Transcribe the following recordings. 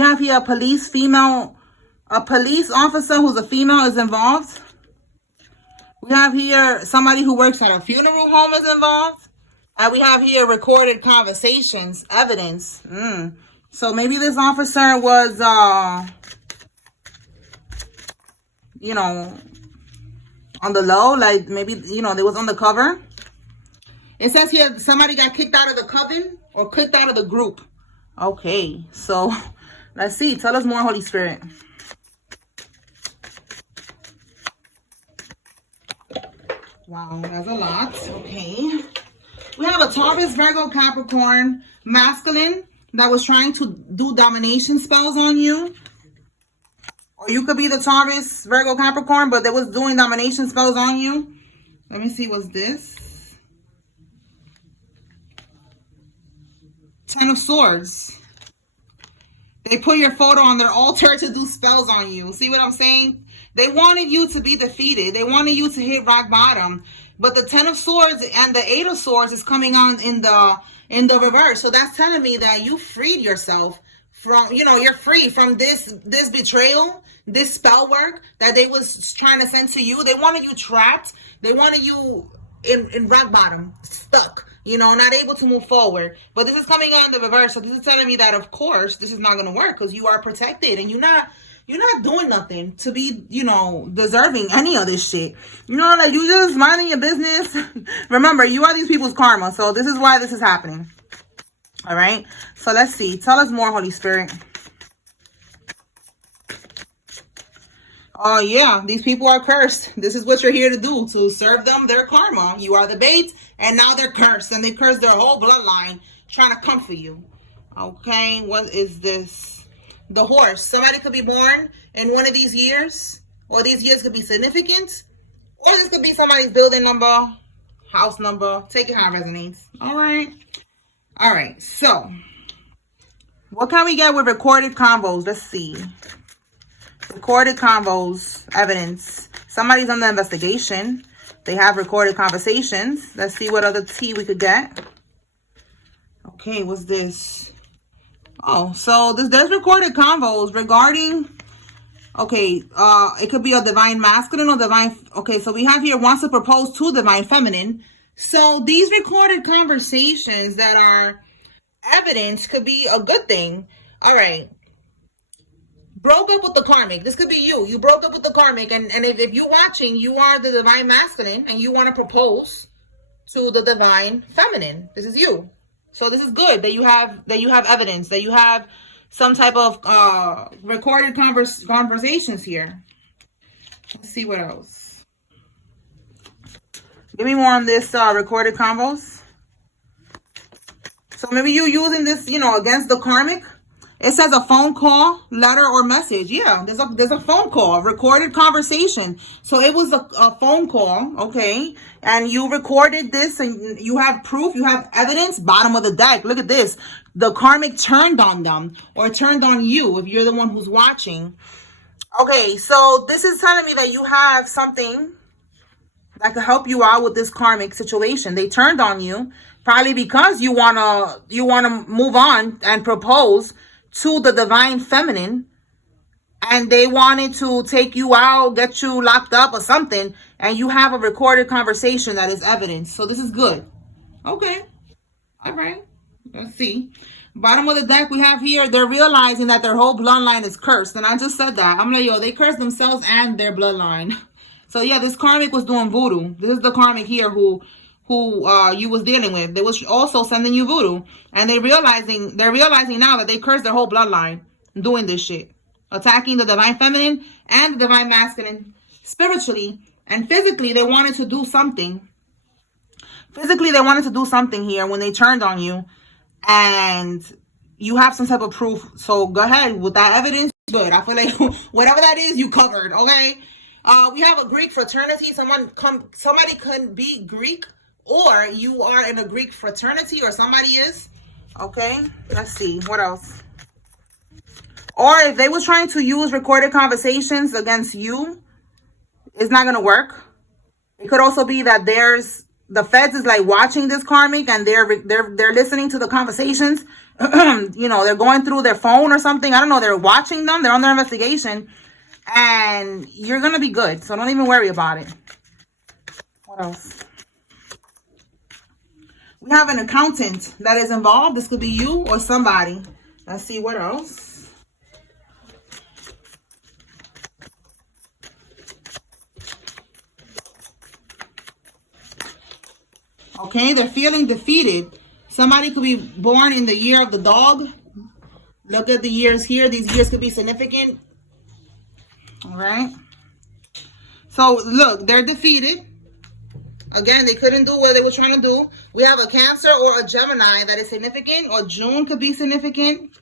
We have here a police officer who's a female is involved. We have here somebody who works at a funeral home is involved. And we have here recorded conversations, evidence. So maybe this officer was, you know, on the low. Like maybe, you know, they was undercover. It says here somebody got kicked out of the coven or kicked out of the group. Okay, so let's see. Tell us more, Holy Spirit. Wow, that's a lot. Okay. We have a Taurus, Virgo, Capricorn, masculine that was trying to do domination spells on you. Or you could be the Taurus, Virgo, Capricorn, but they was doing domination spells on you. Let me see, what's this? 10 of Swords. They put your photo on their altar to do spells on you. See what I'm saying? They wanted you to be defeated. They wanted you to hit rock bottom. But the 10 of Swords and the 8 of Swords is coming on in the reverse. So that's telling me that you freed yourself from, you know, you're free from this betrayal, this spell work that they was trying to send to you. They wanted you trapped. They wanted you in rock bottom, stuck, you know, not able to move forward. But this is coming on the reverse. So this is telling me that, of course, this is not going to work because you are protected and you're not doing nothing to be, you know, deserving any of this shit. You know, like you just minding your business. Remember, you are these people's karma. So this is why this is happening. All right. So let's see. Tell us more, Holy Spirit. Oh, yeah. These people are cursed. This is what you're here to do, to serve them their karma. You are the bait, and now they're cursed. And they cursed their whole bloodline trying to come for you. Okay. What is this? The horse. Somebody could be born in one of these years, or these years could be significant, or this could be somebody's building number, house number. Take it how it resonates. All right. All right. So, what can we get with recorded convos? Let's see. Recorded convos, evidence. Somebody's under investigation. They have recorded conversations. Let's see what other tea we could get. Okay, what's this? Oh, so there's recorded convos regarding, okay, it could be a divine masculine or divine, okay, so we have here wants to propose to divine feminine. So these recorded conversations that are evidence could be a good thing. All right. Broke up with the karmic. This could be you. You broke up with the karmic, and if you're watching, you are the divine masculine, and you want to propose to the divine feminine. This is you. So this is good that you have evidence, that you have some type of recorded conversations here. Let's see what else. Give me more on this recorded convos. So maybe you using this, you know, against the karmic. It says a phone call, letter, or message. Yeah, there's a phone call, a recorded conversation. So it was a phone call, okay? And you recorded this and you have proof, you have evidence. Bottom of the deck. Look at this. The karmic turned on them or turned on you if you're the one who's watching. Okay, so this is telling me that you have something that could help you out with this karmic situation. They turned on you probably because you wanna move on and propose to the divine feminine, and they wanted to take you out, get you locked up or something, and you have a recorded conversation that is evidence. So this is good. Okay. All right. Let's see. Bottom of the deck we have here, they're realizing that their whole bloodline is cursed. And I just said that. I'm like, yo, they cursed themselves and their bloodline. So yeah, this karmic was doing voodoo. This is the karmic here who you was dealing with. They was also sending you voodoo, and they're realizing now that they cursed their whole bloodline doing this shit, attacking the divine feminine and the divine masculine spiritually and physically. They wanted to do something. Physically, they wanted to do something here when they turned on you, and you have some type of proof. So go ahead with that evidence. Good. I feel like whatever that is, you covered. Okay. We have a Greek fraternity. Somebody could be Greek, or you are in a Greek fraternity, or somebody is. Okay, let's see. What else? Or if they were trying to use recorded conversations against you, it's not going to work. It could also be that the feds is like watching this karmic, and they're listening to the conversations. You know, they're going through their phone or something. I don't know. They're watching them. They're on their investigation, and you're gonna be good. So don't even worry about it. What else? We have an accountant that is involved. This could be you or somebody. Let's see what else. Okay, they're feeling defeated. Somebody could be born in the year of the dog. Look at the years here. These years could be significant. All right. So, look, they're defeated. Again, they couldn't do what they were trying to do. We have a Cancer or a Gemini that is significant, or June could be significant.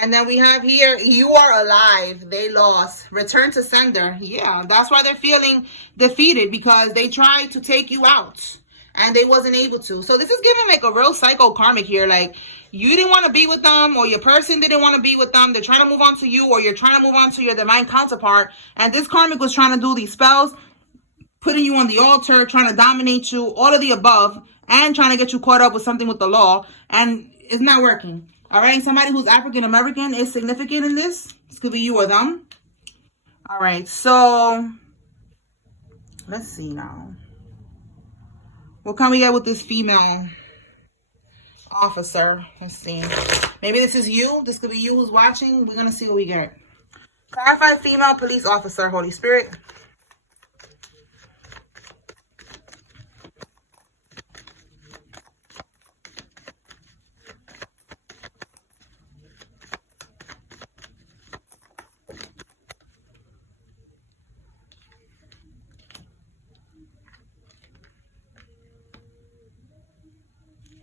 And then we have here, you are alive. They lost. Return to sender. Yeah, that's why they're feeling defeated, because they tried to take you out and they wasn't able to. So this is giving like a real psycho karmic here. Like, you didn't want to be with them, or your person didn't want to be with them. They're trying to move on to you, or you're trying to move on to your divine counterpart. And this karmic was trying to do these spells, putting you on the altar, trying to dominate you, all of the above, and trying to get you caught up with something with the law, and it's not working. All right, somebody who's African American is significant in this. This could be you or them. All right, so let's see now. What can we get with this female officer? Let's see. Maybe this is you. This could be you who's watching. We're going to see what we get. Clarify female police officer, Holy Spirit.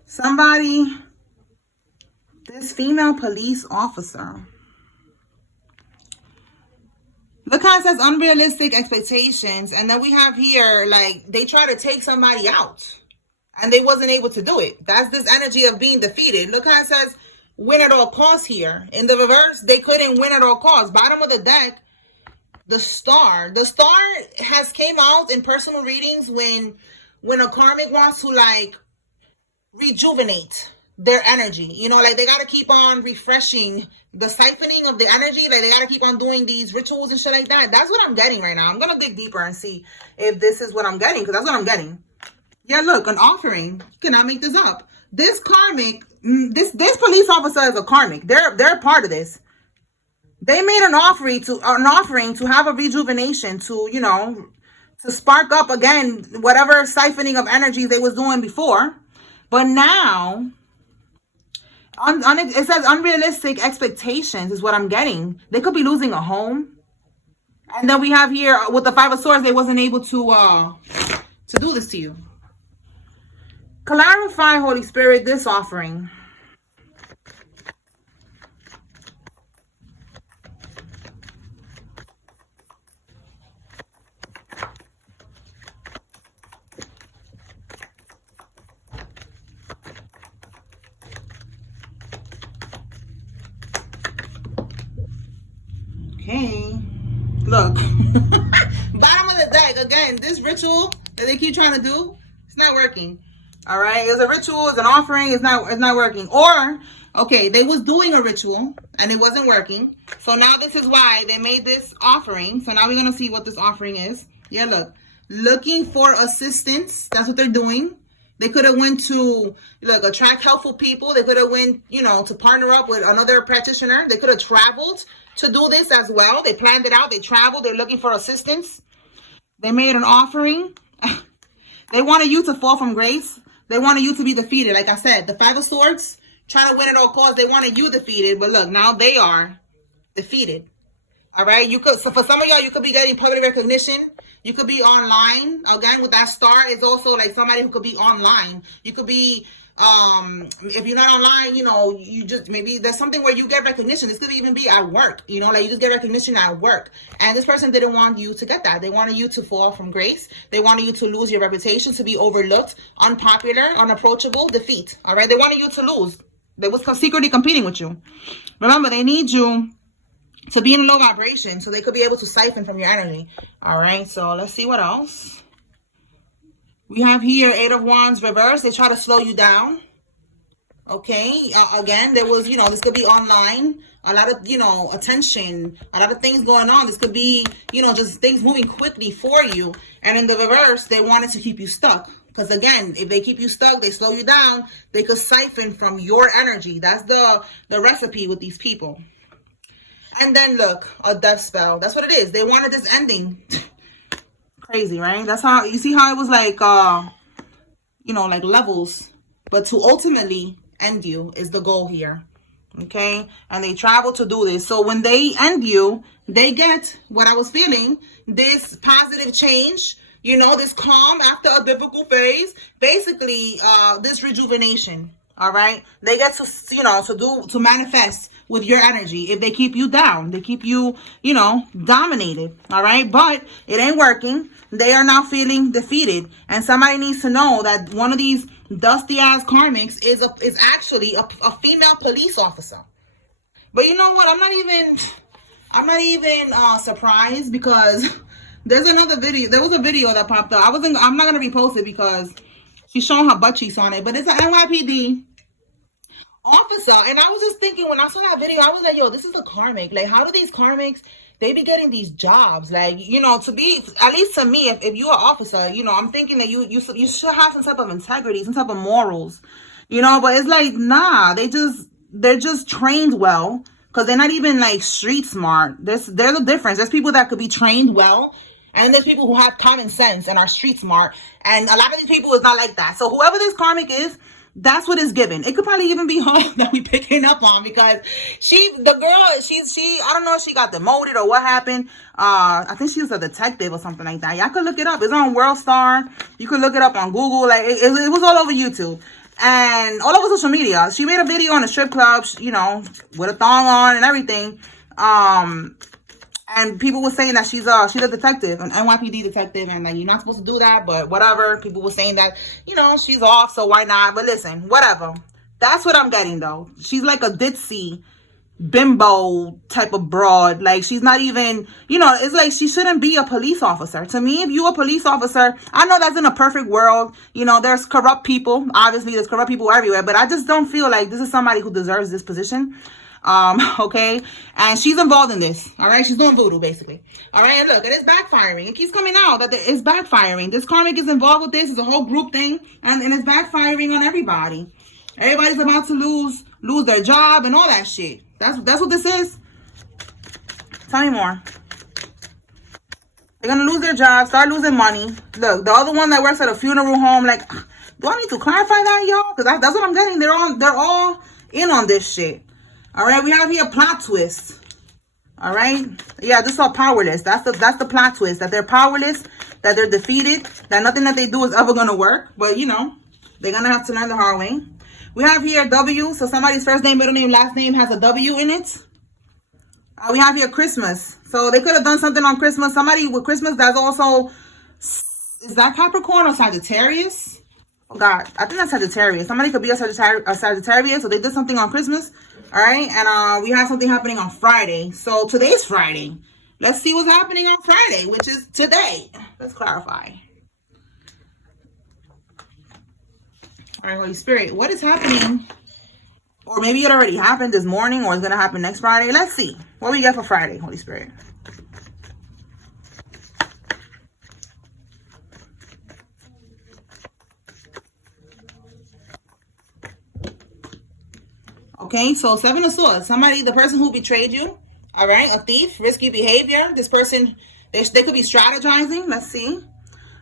Somebody, this female police officer. Look how it says unrealistic expectations. And then we have here, like, they try to take somebody out and they wasn't able to do it. That's this energy of being defeated. Look how it says win at all costs here. In the reverse, they couldn't win at all costs. Bottom of the deck, the star. The star has came out in personal readings when a karmic wants to, like, rejuvenate their energy. You know, like, they got to keep on refreshing the siphoning of the energy. Like, they got to keep on doing these rituals and shit like that. That's what I'm getting right now. I'm going to dig deeper and see if this is what I'm getting, because that's what I'm getting. Yeah, look, an offering. You cannot make this up. This karmic, this police officer is a karmic. They're a part of this. They made an offering to have a rejuvenation, to, you know, to spark up again whatever siphoning of energy they was doing before. But now, it says unrealistic expectations is what I'm getting. They could be losing a home. And then we have here, with the Five of Swords, they wasn't able to do this to you. Clarify, Holy Spirit, this offering. Okay, look. Bottom of the deck, again, this ritual that they keep trying to do, it's not working. All right, it's a ritual, it's an offering, it's not working. Or, okay, they was doing a ritual and it wasn't working. So now this is why they made this offering. So now we're going to see what this offering is. Yeah, look. Looking for assistance. That's what they're doing. They could have went to, look, attract helpful people. They could have went, you know, to partner up with another practitioner. They could have traveled to do this as well. They planned it out. They traveled. They're looking for assistance. They made an offering. They wanted you to fall from grace. They wanted you to be defeated. Like I said, the Five of Swords, trying to win at all costs. They wanted you defeated. But look, now they are defeated. All right. So for some of y'all, you could be getting public recognition. You could be online. Again, with that star, it's also like somebody who could be online. You could be, if you're not online, you know, you just, maybe there's something where you get recognition. This could even be at work, you know, like you just get recognition at work. And this person didn't want you to get that. They wanted you to fall from grace. They wanted you to lose your reputation, to be overlooked, unpopular, unapproachable, defeat. All right. They wanted you to lose. They was secretly competing with you. Remember, they need you to be in low vibration so they could be able to siphon from your energy. All right, so let's see what else. We have here 8 of Wands reverse. They try to slow you down. Okay, again, there was, this could be online, a lot of, attention, a lot of things going on. This could be, just things moving quickly for you. And in the reverse, they wanted to keep you stuck. Because again, if they keep you stuck, they slow you down, they could siphon from your energy. That's the recipe with these people. And then look, a death spell. That's what it is. They wanted this ending. Crazy, right? That's how, you see how it was like, like levels. But to ultimately end you is the goal here. Okay? And they travel to do this. So when they end you, they get what I was feeling, this positive change, this calm after a difficult phase, basically this rejuvenation. All right, they get to to manifest with your energy. If they keep you down, they keep you dominated. All right, but it ain't working. They are now feeling defeated, and somebody needs to know that one of these dusty ass karmics is actually a female police officer. But you know what? I'm not even surprised, because there's another video. There was a video that popped up. I'm not gonna repost it because she's showing her butt cheeks on it, but it's an NYPD officer. And I was just thinking, when I saw that video, I was like, yo, this is a karmic. Like, how do these karmics, they be getting these jobs? Like, to be, at least to me, if you're an officer, I'm thinking that you should have some type of integrity, some type of morals, but it's like, nah, they're just trained well, because they're not even like street smart. There's a difference. There's people that could be trained well, and there's people who have common sense and are street smart. And a lot of these people is not like that. So whoever this karmic is, that's what is given. It could probably even be her that we picking up on, because I don't know if she got demoted or what happened. I think she was a detective or something like that. Y'all could look it up. It's on World Star. You could look it up on Google. Like it was all over YouTube and all over social media. She made a video in a strip club, with a thong on and everything. And people were saying that she's a detective, an NYPD detective, and that you're not supposed to do that, but whatever. People were saying that, she's off, so why not? But listen, whatever. That's what I'm getting, though. She's like a ditzy, bimbo type of broad. Like, she's not even, it's like she shouldn't be a police officer. To me, if you're a police officer, I know that's in a perfect world. There's corrupt people. Obviously, there's corrupt people everywhere, but I just don't feel like this is somebody who deserves this position. Okay, and she's involved in this. All right, she's doing voodoo basically. All right, and look, it is backfiring. It keeps coming out that it's backfiring. This karmic is involved with this. It's a whole group thing, and it's backfiring on everybody. Everybody's about to lose their job and all that shit. That's what this is. Tell me more. They're gonna lose their job, start losing money. Look, the other one that works at a funeral home, like, do I need to clarify that, y'all? Because that's what I'm getting. They're all in on this shit. All right, we have here a plot twist. All right, yeah, this is all powerless. That's the plot twist, that they're powerless, that they're defeated, that nothing that they do is ever gonna work. But they're gonna have to learn the hard way. We have here W, so somebody's first name, middle name, last name has a W in it. We have here Christmas, so they could have done something on Christmas. Somebody with Christmas, that's also, is that Capricorn or Sagittarius? Oh God, I think that's Sagittarius. Somebody could be a Sagittarius, so they did something on Christmas. All right, and we have something happening on Friday. So today's Friday. Let's see what's happening on Friday, which is today. Let's clarify. All right, Holy Spirit, what is happening? Or maybe it already happened this morning, or it's going to happen next Friday. Let's see what we get for Friday, Holy Spirit. Okay, so 7 of Swords. Somebody, the person who betrayed you. All right, a thief, risky behavior. This person, they could be strategizing. Let's see.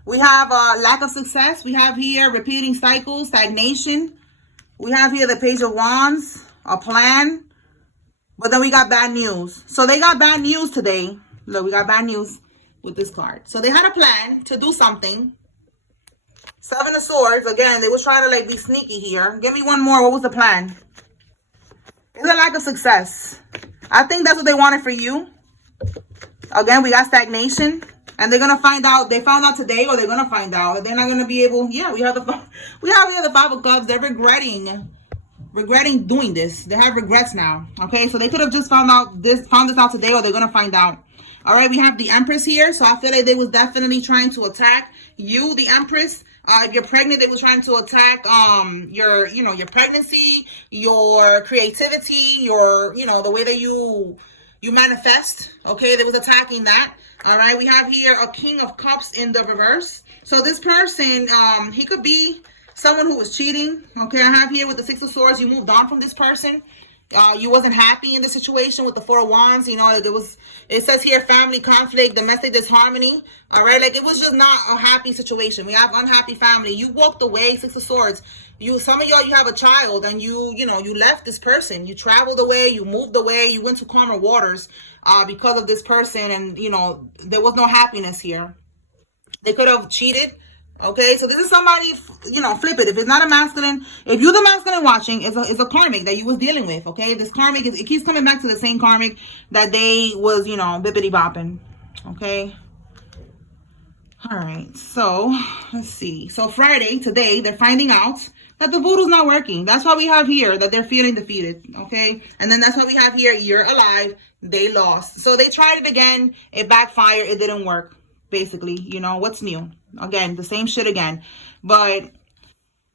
We have lack of success. We have here repeating cycles, stagnation. We have here the Page of Wands, a plan. But then we got bad news. So they got bad news today. Look, we got bad news with this card. So they had a plan to do something. 7 of Swords. Again, they was trying to be sneaky here. Give me one more. What was the plan? It's a lack of success. I think that's what they wanted for you. Again, we got stagnation. And they're going to find out. They found out today, or they're going to find out that they're not going to be able. Yeah, we have here the 5 of Cups. They're regretting doing this. They have regrets now. Okay, so they could have just found this out today, or they're going to find out. All right, we have the Empress here. So I feel like they was definitely trying to attack you, the Empress. If you're pregnant, they were trying to attack your pregnancy, your creativity, the way that you manifest. Okay, they was attacking that. All right, we have here a King of Cups in the reverse. So this person, he could be someone who was cheating. Okay, I have here with the Six of Swords, you moved on from this person. You wasn't happy in the situation with the Four of Wands. It says here family conflict, domestic disharmony. All right, like it was just not a happy situation. We have unhappy family. You walked away, Six of Swords. Some of y'all, you have a child, and you left this person. You traveled away, you moved away, you went to calmer waters because of this person, and there was no happiness here. They could have cheated. Okay, so this is somebody, flip it. If it's not a masculine, if you're the masculine watching, it's a karmic that you was dealing with. Okay, this karmic it keeps coming back to the same karmic that they was, bippity bopping. Okay. All right, so let's see. So Friday, today, they're finding out that the voodoo's not working. That's why we have here that they're feeling defeated. Okay, and then that's why we have here, you're alive, they lost. So they tried it again, it backfired, it didn't work. Basically, what's new? Again, the same shit again. But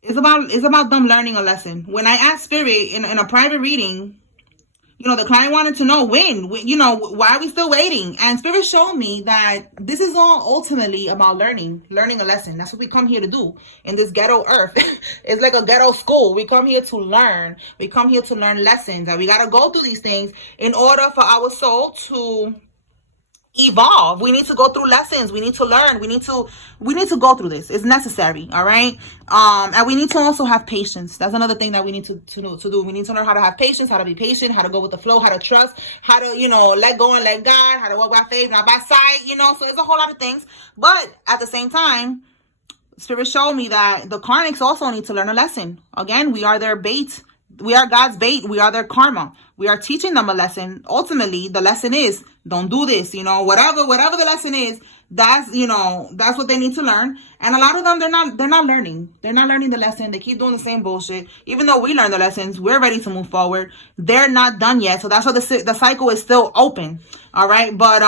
it's about them learning a lesson. When I asked Spirit in a private reading, the client wanted to know when, why are we still waiting? And Spirit showed me that this is all ultimately about learning a lesson. That's what we come here to do in this ghetto earth. It's like a ghetto school. We come here to learn. We come here to learn lessons. And we got to go through these things in order for our soul to evolve. We need to go through lessons. We need to learn. We need to go through this. It's necessary. All right. And we need to also have patience. That's another thing that we need to do. We need to learn how to have patience, how to be patient, how to go with the flow, how to trust, how to, let go and let God, how to walk by faith, not by sight, so it's a whole lot of things. But at the same time, Spirit showed me that the Karmics also need to learn a lesson. Again, we are their bait. We are God's bait. We are their karma. We are teaching them a lesson. Ultimately, the lesson is don't do this. Whatever the lesson is, that's what they need to learn. And a lot of them, they're not learning. They're not learning the lesson. They keep doing the same bullshit. Even though we learn the lessons, we're ready to move forward. They're not done yet. So that's why the cycle is still open. All right, but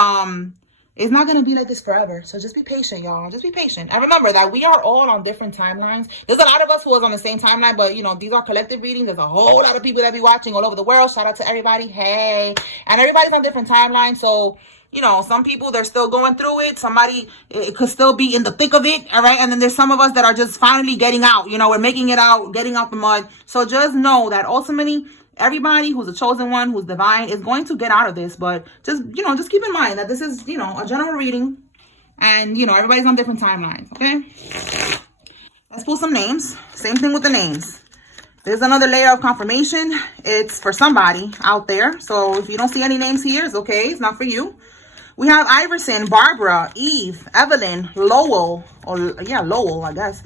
it's not going to be like this forever. So just be patient, y'all. Just be patient. And remember that we are all on different timelines. There's a lot of us who is on the same timeline, but, these are collective readings. There's a whole lot of people that be watching all over the world. Shout out to everybody. Hey. And everybody's on different timelines. So, some people, they're still going through it. Somebody, it could still be in the thick of it. All right. And then there's some of us that are just finally getting out. We're making it out, getting out the mud. So just know that ultimately, everybody who's a chosen one, who's divine, is going to get out of this. But just keep in mind that this is, a general reading. And, everybody's on different timelines. Okay. Let's pull some names. Same thing with the names. There's another layer of confirmation. It's for somebody out there. So if you don't see any names here, it's okay. It's not for you. We have Iverson, Barbara, Eve, Evelyn, Lowell, Lowell, I guess.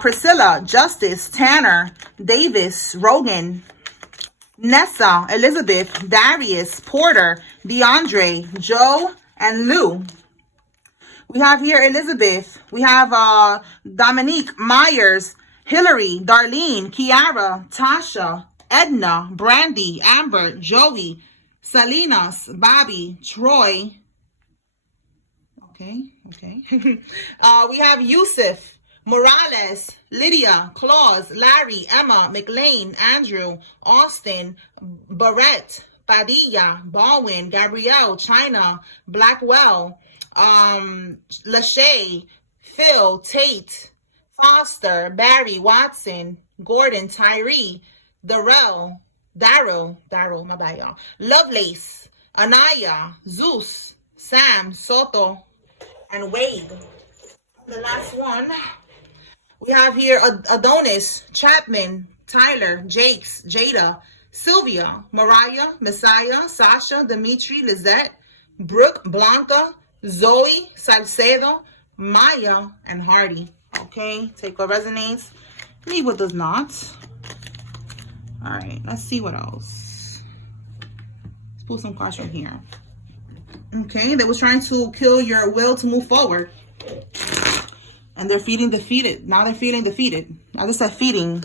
Priscilla, Justice, Tanner, Davis, Rogan, Nessa, Elizabeth, Darius, Porter, DeAndre, Joe, and Lou. We have here Elizabeth. We have Dominique, Myers, Hillary, Darlene, Kiara, Tasha, Edna, Brandy, Amber, Joey, Salinas, Bobby, Troy. Okay. We have Yusuf, Morales, Lydia, Claus, Larry, Emma, McLean, Andrew, Austin, Barrett, Padilla, Baldwin, Gabrielle, China, Blackwell, Lachey, Phil, Tate, Foster, Barry, Watson, Gordon, Tyree, Darrell, my bad, y'all, Lovelace, Anaya, Zeus, Sam, Soto, and Wade. The last one, we have here Adonis, Chapman, Tyler, Jakes, Jada, Sylvia, Mariah, Messiah, Sasha, Dimitri, Lizette, Brooke, Blanca, Zoe, Salcedo, Maya, and Hardy. Okay, take what resonates, leave what does not. All right, let's see what else. Let's pull some cards from here. Okay, they was trying to kill your will to move forward. And they're feeling defeated. Now they're feeling defeated. I just said feeding.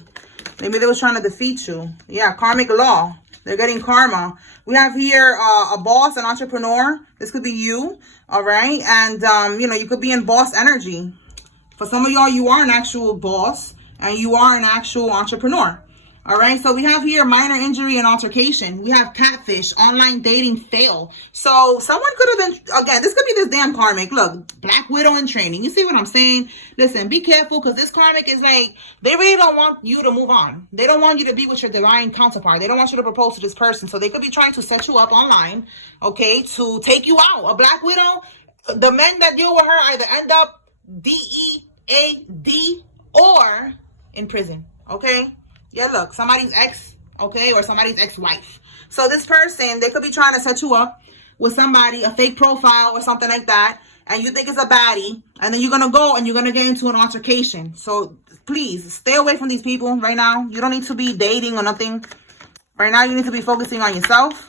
Maybe they was trying to defeat you. Yeah, karmic law. They're getting karma. We have here a boss, an entrepreneur. This could be you. All right. And, you could be in boss energy. For some of y'all, you are an actual boss and you are an actual entrepreneur. All right, so we have here minor injury and altercation. We have catfish, online dating fail. So someone could have been, again, this could be this damn karmic. Look, Black Widow in training. You see what I'm saying? Listen, be careful, because this karmic is like, they really don't want you to move on. They don't want you to be with your divine counterpart. They don't want you to propose to this person. So they could be trying to set you up online, okay, to take you out. A Black Widow, the men that deal with her either end up DEAD or in prison, okay? Yeah, look, somebody's ex, okay, or somebody's ex-wife. So this person, they could be trying to set you up with somebody, a fake profile or something like that, and you think it's a baddie, and then you're going to go and you're going to get into an altercation. So please, stay away from these people right now. You don't need to be dating or nothing. Right now, you need to be focusing on yourself.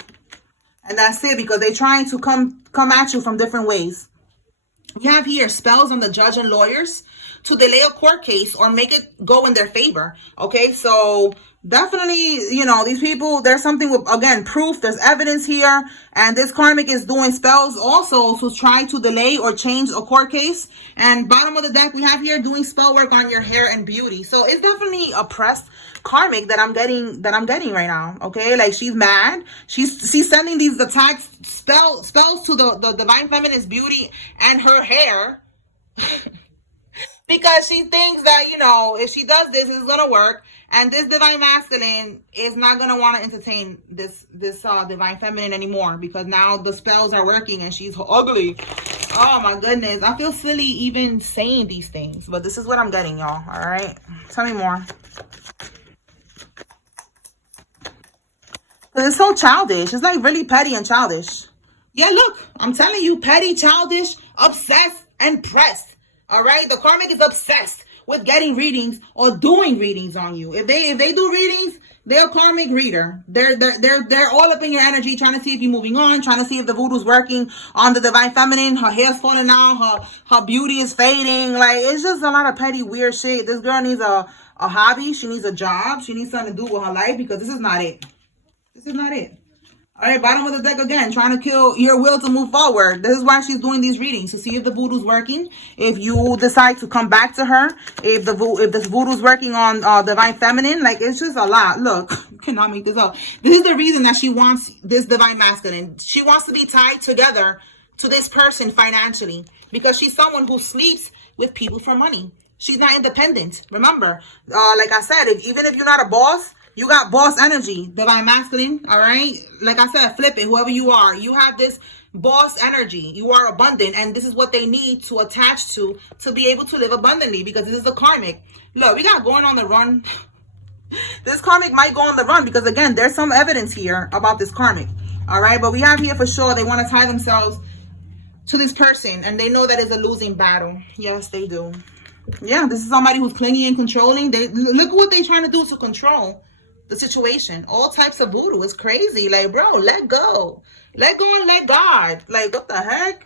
And that's it, because they're trying to come at you from different ways. We have here spells on the judge and lawyers to delay a court case or make it go in their favor. Okay, so definitely, you know, these people, there's something with, again, proof, there's evidence here. And this karmic is doing spells also to try to delay or change a court case. And bottom of the deck, we have here doing spell work on your hair and beauty. So it's definitely a pressed karmic that I'm getting right now. Okay, like she's mad. She's sending these attacks, spells to the divine feminine's beauty and her hair. Because she thinks that, you know, if she does this, it's gonna work, and this divine masculine is not gonna want to entertain this divine feminine anymore, because now the spells are working and she's ugly. Oh my goodness, I feel silly even saying these things, but this is what I'm getting, y'all. All right, tell me more. Because it's so childish. It's like really petty and childish. Yeah, look, I'm telling you, petty, childish, obsessed, and pressed. All right, the karmic is obsessed with getting readings or doing readings on you. If they do readings, they're a karmic reader. They're all up in your energy, trying to see if you're moving on, trying to see if the voodoo's working on the divine feminine. Her hair's falling out, her beauty is fading. Like, it's just a lot of petty weird shit. This girl needs a hobby. She needs a job. She needs something to do with her life, because this is not it. This is not it. All right, bottom of the deck again, trying to kill your will to move forward. This is why she's doing these readings, to see if the voodoo's working. If you decide to come back to her, if this voodoo's working on divine feminine, like, it's just a lot. Look, you cannot make this up. This is the reason that she wants this divine masculine. She wants to be tied together to this person financially, because she's someone who sleeps with people for money. She's not independent. Remember, like I said, even if you're not a boss, you got boss energy, divine masculine, all right? Like I said, flip it, whoever you are. You have this boss energy. You are abundant, and this is what they need to attach to be able to live abundantly, because this is a karmic. Look, we got going on the run. This karmic might go on the run, because, again, there's some evidence here about this karmic, all right? But we have here for sure they want to tie themselves to this person, and they know that it's a losing battle. Yes, they do. Yeah, this is somebody who's clingy and controlling. Look what they're trying to do to control the situation. All types of voodoo. It's crazy. Like, bro, let go. Let go and let God. Like, what the heck?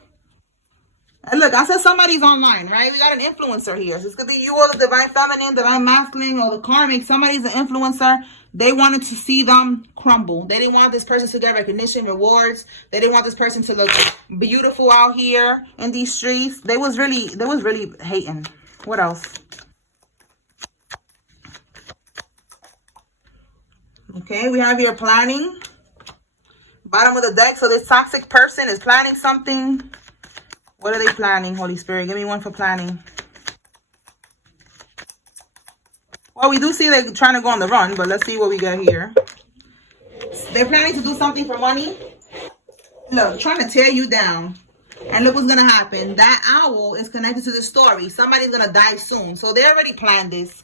And look, I said somebody's online, right? We got an influencer here. So this could be you or the divine feminine, divine masculine, or the karmic. Somebody's an influencer. They wanted to see them crumble. They didn't want this person to get recognition, rewards. They didn't want this person to look beautiful out here in these streets. They was really hating. What else? Okay, we have here planning. Bottom of the deck. So this toxic person is planning something. What are they planning, Holy Spirit? Give me one for planning. Well, we do see they're trying to go on the run, but let's see what we got here. They're planning to do something for money. Look, trying to tear you down. And look what's going to happen. That owl is connected to the story. Somebody's going to die soon. So they already planned this.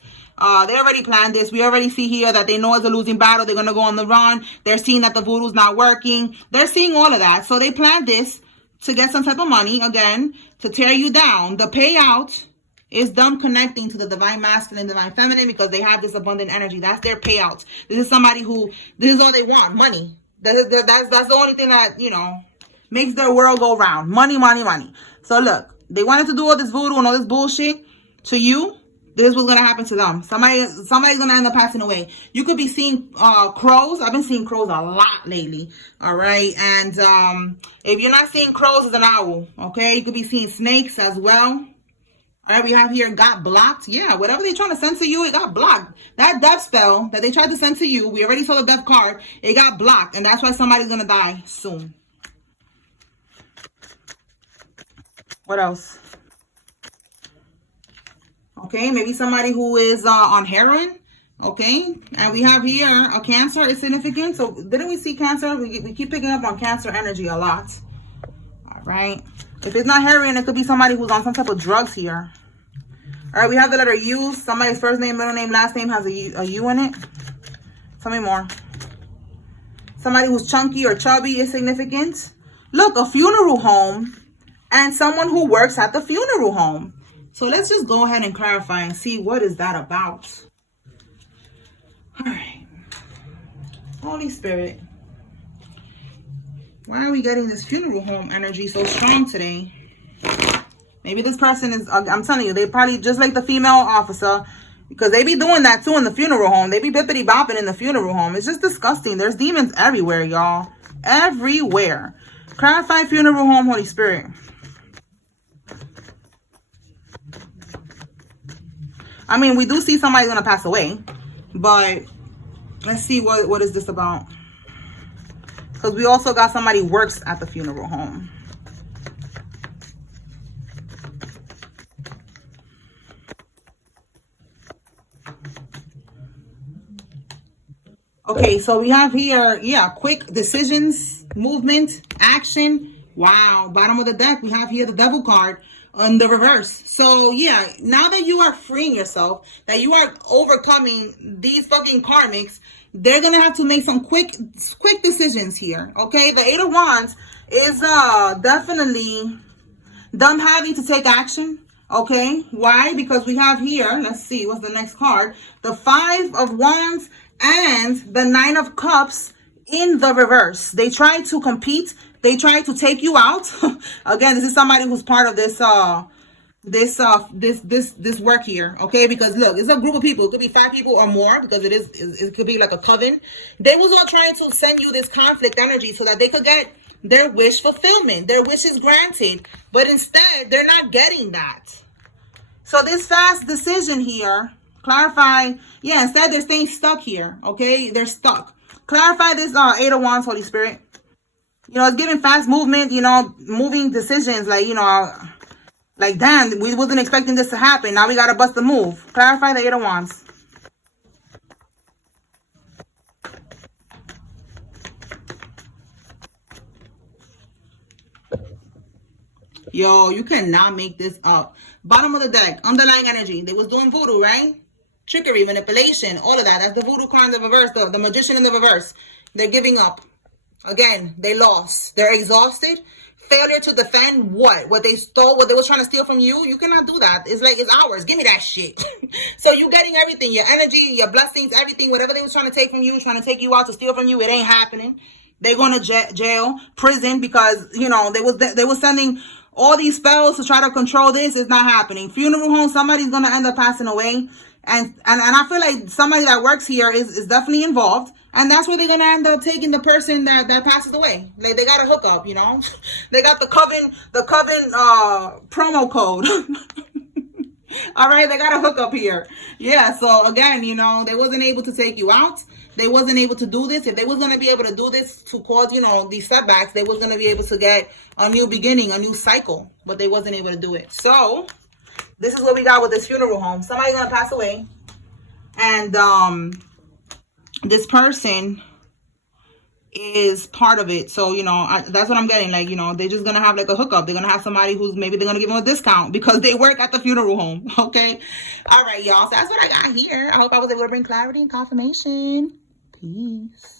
We already see here that they know it's a losing battle. They're going to go on the run. They're seeing that the voodoo's not working. They're seeing all of that. So they planned this to get some type of money, again, to tear you down. The payout is them connecting to the divine masculine, divine feminine, because they have this abundant energy. That's their payout. This is somebody who, this is all they want, money. That's the only thing that, you know, makes their world go round. Money, money, money. So look, they wanted to do all this voodoo and all this bullshit to you. This is what's going to happen to them. Somebody's going to end up passing away. You could be seeing crows. I've been seeing crows a lot lately. All right. And if you're not seeing crows, it's an owl. Okay. You could be seeing snakes as well. All right, we have here got blocked. Yeah, whatever they're trying to send to you, it got blocked. That death spell that they tried to send to you, we already saw the death card. It got blocked, and that's why somebody's going to die soon. What else? Okay, maybe somebody who is on heroin. Okay, and we have here a Cancer is significant. So didn't we see Cancer? We keep picking up on Cancer energy a lot. All right. If it's not heroin, it could be somebody who's on some type of drugs here. All right, we have the letter U. Somebody's first name, middle name, last name has a U in it. Tell me more. Somebody who's chunky or chubby is significant. Look, a funeral home and someone who works at the funeral home. So let's just go ahead and clarify and see what is that about. All right. Holy Spirit. Why are we getting this funeral home energy so strong today? Maybe this person is, I'm telling you, they probably just like the female officer, because they be doing that too in the funeral home. They be bippity bopping in the funeral home. It's just disgusting. There's demons everywhere, y'all. Everywhere. Clarify funeral home, Holy Spirit. I mean, we do see somebody's going to pass away, but let's see what is this about. Because we also got somebody works at the funeral home. Okay, so we have here, yeah, quick decisions, movement, action. Wow, bottom of the deck, we have here the Devil card on the reverse. So yeah, now that you are freeing yourself, that you are overcoming these fucking karmics, they're gonna have to make some quick decisions here. Okay, the Eight of Wands is definitely them having to take action. Okay, why? Because we have here, let's see, what's the next card? The Five of Wands and the Nine of Cups in the reverse. They try to compete. They try to take you out. Again, this is somebody who's part of this this work here, okay? Because look, it's a group of people. It could be 5 people or more, because it could be like a coven. They was all trying to send you this conflict energy so that they could get their wish fulfillment, their wishes granted, but instead they're not getting that. So this fast decision here, clarify, yeah, instead they're staying stuck here, okay? They're stuck. Clarify this Eight of Wands, Holy Spirit. You know, it's giving fast movement, you know, moving decisions, like, you know, like, damn, we wasn't expecting this to happen. Now we got to bust the move. Clarify the Eight of Wands. Yo, you cannot make this up. Bottom of the deck, underlying energy. They was doing voodoo, right? Trickery, manipulation, all of that. That's the voodoo card in the reverse, the magician in the reverse. They're giving up. Again, they lost. They're exhausted. Failure to defend what they stole, what they was trying to steal from you. You cannot do that. It's like, it's ours. Give me that shit. So you getting everything, your energy, your blessings, everything, whatever they was trying to take from you, trying to take you out to steal from you, it ain't happening. They going to jail, prison, because, you know, they was sending all these spells to try to control this. It's not happening. Funeral home, somebody's going to end up passing away. And I feel like somebody that works here is definitely involved. And that's where they're going to end up taking the person that passes away. Like, they got a hookup, you know. They got the coven promo code. All right, they got a hookup here. Yeah, so again, you know, they wasn't able to take you out. They wasn't able to do this. If they was going to be able to do this to cause, you know, these setbacks, they was going to be able to get a new beginning, a new cycle. But they wasn't able to do it. So this is what we got with this funeral home. Somebody's going to pass away. And this person is part of it. So, you know, that's what I'm getting. Like, you know, they're just going to have like a hookup. They're going to have somebody who's maybe they're going to give them a discount because they work at the funeral home. Okay. All right, y'all. So that's what I got here. I hope I was able to bring clarity and confirmation. Peace.